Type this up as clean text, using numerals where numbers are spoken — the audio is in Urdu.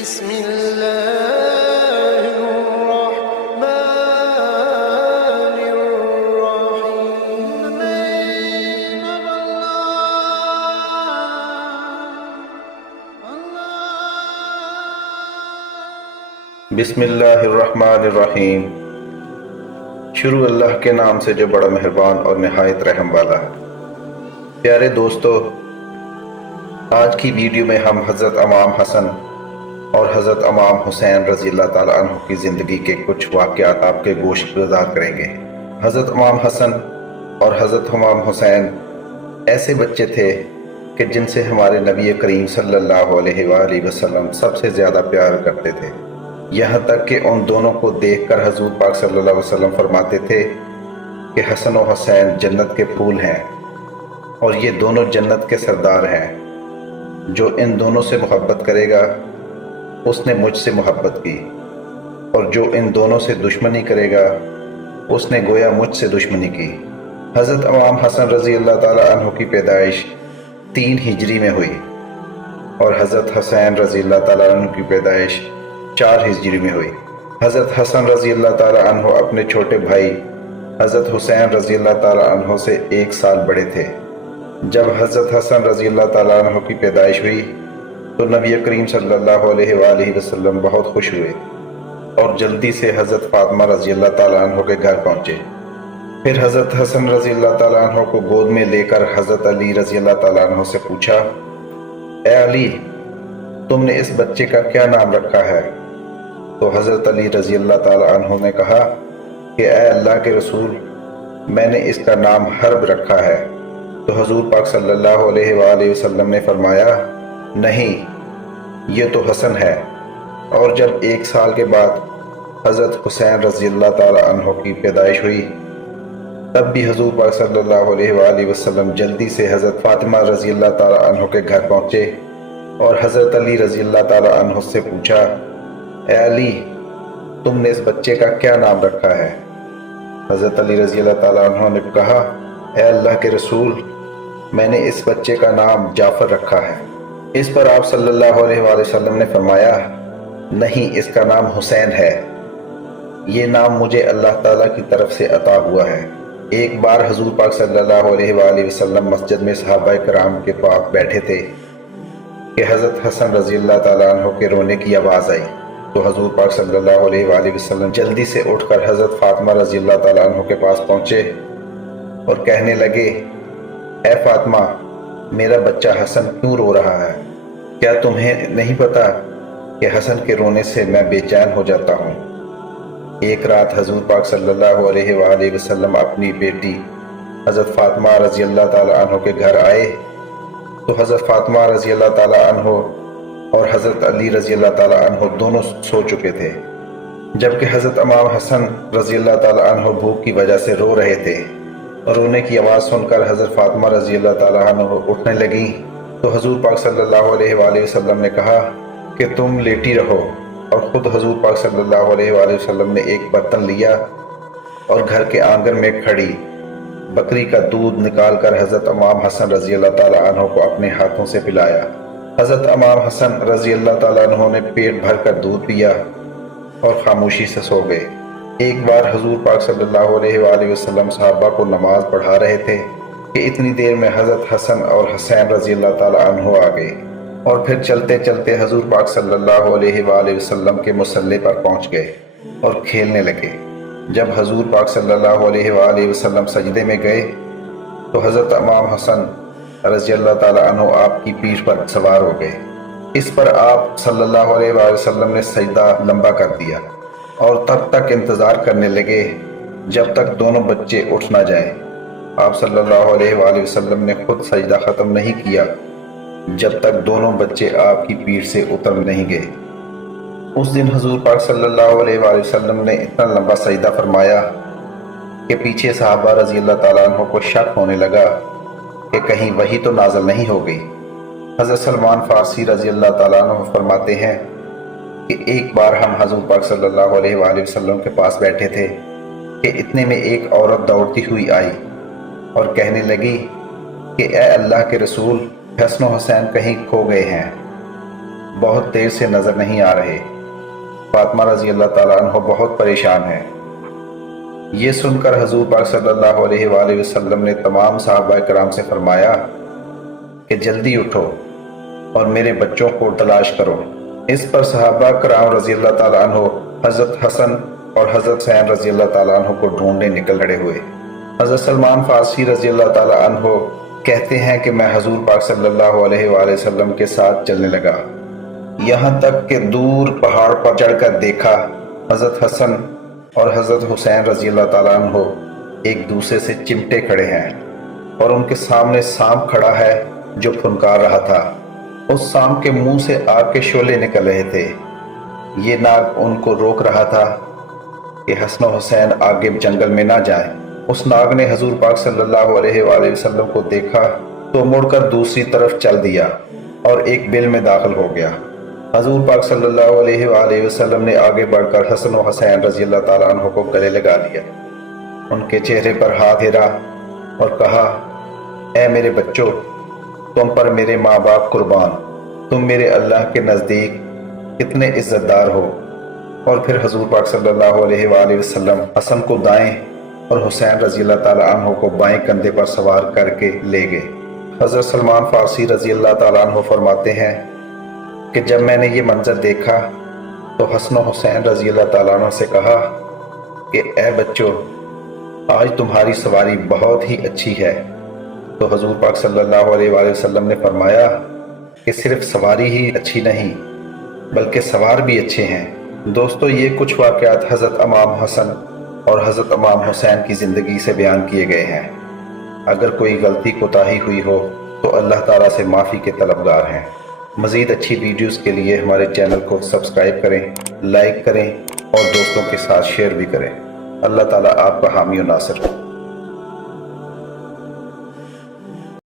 بسم الله الرحمن الرحيم. بسم اللہ الرحمن الرحیم۔ شروع اللہ کے نام سے جو بڑا مہربان اور نہایت رحم والا ہے۔ پیارے دوستو، آج کی ویڈیو میں ہم حضرت امام حسن اور حضرت امام حسین رضی اللہ تعالیٰ عنہ کی زندگی کے کچھ واقعات آپ کے گوش گزار کریں گے۔ حضرت امام حسن اور حضرت امام حسین ایسے بچے تھے کہ جن سے ہمارے نبی کریم صلی اللہ علیہ وآلہ وسلم سب سے زیادہ پیار کرتے تھے، یہاں تک کہ ان دونوں کو دیکھ کر حضور پاک صلی اللہ علیہ وسلم فرماتے تھے کہ حسن و حسین جنت کے پھول ہیں اور یہ دونوں جنت کے سردار ہیں۔ جو ان دونوں سے محبت کرے گا اس نے مجھ سے محبت کی، اور جو ان دونوں سے دشمنی کرے گا اس نے گویا مجھ سے دشمنی کی۔ حضرت امام حسن رضی اللہ تعالیٰ عنہ کی پیدائش 3 ہجری میں ہوئی اور حضرت حسین رضی اللہ تعالیٰ عنہ کی پیدائش 4 ہجری میں ہوئی۔ حضرت حسن رضی اللہ تعالیٰ عنہ اپنے چھوٹے بھائی حضرت حسین رضی اللہ تعالیٰ عنہ سے 1 سال بڑے تھے۔ جب حضرت حسن رضی اللہ تعالیٰ عنہ کی پیدائش ہوئی تو نبی کریم صلی اللہ علیہ وآلہ وسلم بہت خوش ہوئے اور جلدی سے حضرت فاطمہ رضی اللہ تعالیٰ عنہ کے گھر پہنچے۔ پھر حضرت حسن رضی اللہ تعالیٰ عنہ کو گود میں لے کر حضرت علی رضی اللہ تعالیٰ عنہ سے پوچھا، اے علی، تم نے اس بچے کا کیا نام رکھا ہے؟ تو حضرت علی رضی اللہ تعالیٰ عنہ نے کہا کہ اے اللہ کے رسول، میں نے اس کا نام حرب رکھا ہے۔ تو حضور پاک صلی اللہ علیہ وآلہ وسلم نے فرمایا، نہیں، یہ تو حسن ہے۔ اور جب 1 سال کے بعد حضرت حسین رضی اللہ تعالیٰ عنہ کی پیدائش ہوئی تب بھی حضور پاک صلی اللہ علیہ وآلہ وسلم جلدی سے حضرت فاطمہ رضی اللہ تعالیٰ عنہ کے گھر پہنچے اور حضرت علی رضی اللہ تعالیٰ عنہ سے پوچھا، اے علی، تم نے اس بچے کا کیا نام رکھا ہے؟ حضرت علی رضی اللہ تعالیٰ عنہ نے کہا، اے اللہ کے رسول، میں نے اس بچے کا نام جعفر رکھا ہے۔ اس پر آپ صلی اللہ علیہ وآلہ وسلم نے فرمایا، نہیں، اس کا نام حسین ہے، یہ نام مجھے اللہ تعالیٰ کی طرف سے عطا ہوا ہے۔ ایک بار حضور پاک صلی اللہ علیہ وآلہ وسلم مسجد میں صحابہ کرام کے پاس بیٹھے تھے کہ حضرت حسن رضی اللہ تعالیٰ عنہ کے رونے کی آواز آئی تو حضور پاک صلی اللہ علیہ وآلہ وسلم جلدی سے اٹھ کر حضرت فاطمہ رضی اللہ تعالیٰ عنہ کے پاس پہنچے اور کہنے لگے، اے فاطمہ، میرا بچہ حسن کیوں رو رہا ہے؟ کیا تمہیں نہیں پتا کہ حسن کے رونے سے میں بے چین ہو جاتا ہوں؟ ایک رات حضور پاک صلی اللہ علیہ وآلہ وسلم اپنی بیٹی حضرت فاطمہ رضی اللہ تعالیٰ عنہ کے گھر آئے تو حضرت فاطمہ رضی اللہ تعالیٰ عنہ اور حضرت علی رضی اللہ تعالیٰ عنہ دونوں سو چکے تھے، جبکہ حضرت امام حسن رضی اللہ تعالیٰ عنہ بھوک کی وجہ سے رو رہے تھے۔ اور رونے کی آواز سن کر حضرت فاطمہ رضی اللہ تعالیٰ عنہ اٹھنے لگیں تو حضور پاک صلی اللہ علیہ وآلہ وسلم نے کہا کہ تم لیٹی رہو، اور خود حضور پاک صلی اللہ علیہ وآلہ وسلم نے ایک برتن لیا اور گھر کے آنگن میں کھڑی بکری کا دودھ نکال کر حضرت امام حسن رضی اللہ تعالیٰ عنہ کو اپنے ہاتھوں سے پلایا۔ حضرت امام حسن رضی اللہ تعالیٰ عنہ نے پیٹ بھر کر دودھ پیا اور خاموشی سے سو گئے۔ ایک بار حضور پاک صلی اللہ علیہ وآلہ وسلم صحابہ کو نماز پڑھا رہے تھے کہ اتنی دیر میں حضرت حسن اور حسین رضی اللہ تعالیٰ عنہ آ گئے اور پھر چلتے چلتے حضور پاک صلی اللہ علیہ وآلہ وسلم کے مصلی پر پہنچ گئے اور کھیلنے لگے۔ جب حضور پاک صلی اللہ علیہ وآلہ وسلم سجدے میں گئے تو حضرت امام حسن رضی اللہ تعالیٰ عنہ آپ کی پیٹھ پر سوار ہو گئے۔ اس پر آپ صلی اللہ علیہ وآلہ وسلم نے سجدہ لمبا کر دیا اور تب تک انتظار کرنے لگے جب تک دونوں بچے اٹھ نہ جائیں۔ آپ صلی اللہ علیہ وآلہ وسلم نے خود سجدہ ختم نہیں کیا جب تک دونوں بچے آپ کی پیٹھ سے اتر نہیں گئے۔ اس دن حضور پاک صلی اللہ علیہ وآلہ وسلم نے اتنا لمبا سجدہ فرمایا کہ پیچھے صحابہ رضی اللہ تعالیٰ عنہ کو شک ہونے لگا کہ کہیں وحی تو نازل نہیں ہو گئی۔ حضرت سلمان فارسی رضی اللہ تعالیٰ عنہ فرماتے ہیں کہ ایک بار ہم حضور پاک صلی اللہ علیہ وآلہ وسلم کے پاس بیٹھے تھے کہ اتنے میں ایک عورت دوڑتی ہوئی آئی اور کہنے لگی کہ اے اللہ کے رسول، حسن و حسین کہیں کھو گئے ہیں۔ بہت دیر سے نظر نہیں آ رہے۔ فاطمہ رضی اللہ تعالیٰ عنہ بہت پریشان ہیں۔ یہ سن کر حضور پاک صلی اللہ علیہ وآلہ وسلم نے تمام صحابہ کرام سے فرمایا کہ جلدی اٹھو اور میرے بچوں کو تلاش کرو۔ اس پر صحابہ کرام رضی اللہ تعالیٰ عنہ حضرت حسن اور حضرت حسین رضی اللہ تعالیٰ عنہ کو ڈھونڈنے نکل کھڑے ہوئے۔ حضرت سلمان فارسی رضی اللہ تعالیٰ عنہ کہتے ہیں کہ میں حضور پاک صلی اللہ علیہ وآلہ وسلم کے ساتھ چلنے لگا، یہاں تک کہ دور پہاڑ پر چڑھ کر دیکھا حضرت حسن اور حضرت حسین رضی اللہ تعالیٰ عنہ ایک دوسرے سے چمٹے کھڑے ہیں اور ان کے سامنے سانپ کھڑا ہے جو پھنکار رہا تھا۔ اس سانپ کے منہ سے آگ کے شعلے نکل رہے تھے۔ یہ ناگ ان کو روک رہا تھا کہ حسن و حسین آگے جنگل میں نہ جائیں۔ اس ناگ نے حضور پاک صلی اللہ علیہ وآلہ وسلم کو دیکھا تو مڑ کر دوسری طرف چل دیا اور ایک بل میں داخل ہو گیا۔ حضور پاک صلی اللہ علیہ وآلہ وسلم نے آگے بڑھ کر حسن و حسین رضی اللہ تعالیٰ عنہ کو گلے لگا لیا، ان کے چہرے پر ہاتھ پھیرا اور کہا، اے میرے بچوں، تم پر میرے ماں باپ قربان، تم میرے اللہ کے نزدیک کتنے عزت دار ہو۔ اور پھر حضور پاک صلی اللہ علیہ وآلہ وسلم حسن کو دائیں اور حسین رضی اللہ تعالیٰ عنہ کو بائیں کندھے پر سوار کر کے لے گئے۔ حضرت سلمان فارسی رضی اللہ تعالیٰ عنہ فرماتے ہیں کہ جب میں نے یہ منظر دیکھا تو حسن و حسین رضی اللہ تعالیٰ عنہ سے کہا کہ اے بچوں، آج تمہاری سواری بہت ہی اچھی ہے۔ تو حضور پاک صلی اللہ علیہ وآلہ وسلم نے فرمایا کہ صرف سواری ہی اچھی نہیں بلکہ سوار بھی اچھے ہیں۔ دوستو، یہ کچھ واقعات حضرت امام حسن اور حضرت امام حسین کی زندگی سے بیان کیے گئے ہیں۔ اگر کوئی غلطی کوتاہی ہوئی ہو تو اللہ تعالیٰ سے معافی کے طلبگار ہیں۔ مزید اچھی ویڈیوز کے لیے ہمارے چینل کو سبسکرائب کریں، لائک کریں اور دوستوں کے ساتھ شیئر بھی کریں۔ اللہ تعالیٰ آپ کا حامی و ناصر ہو۔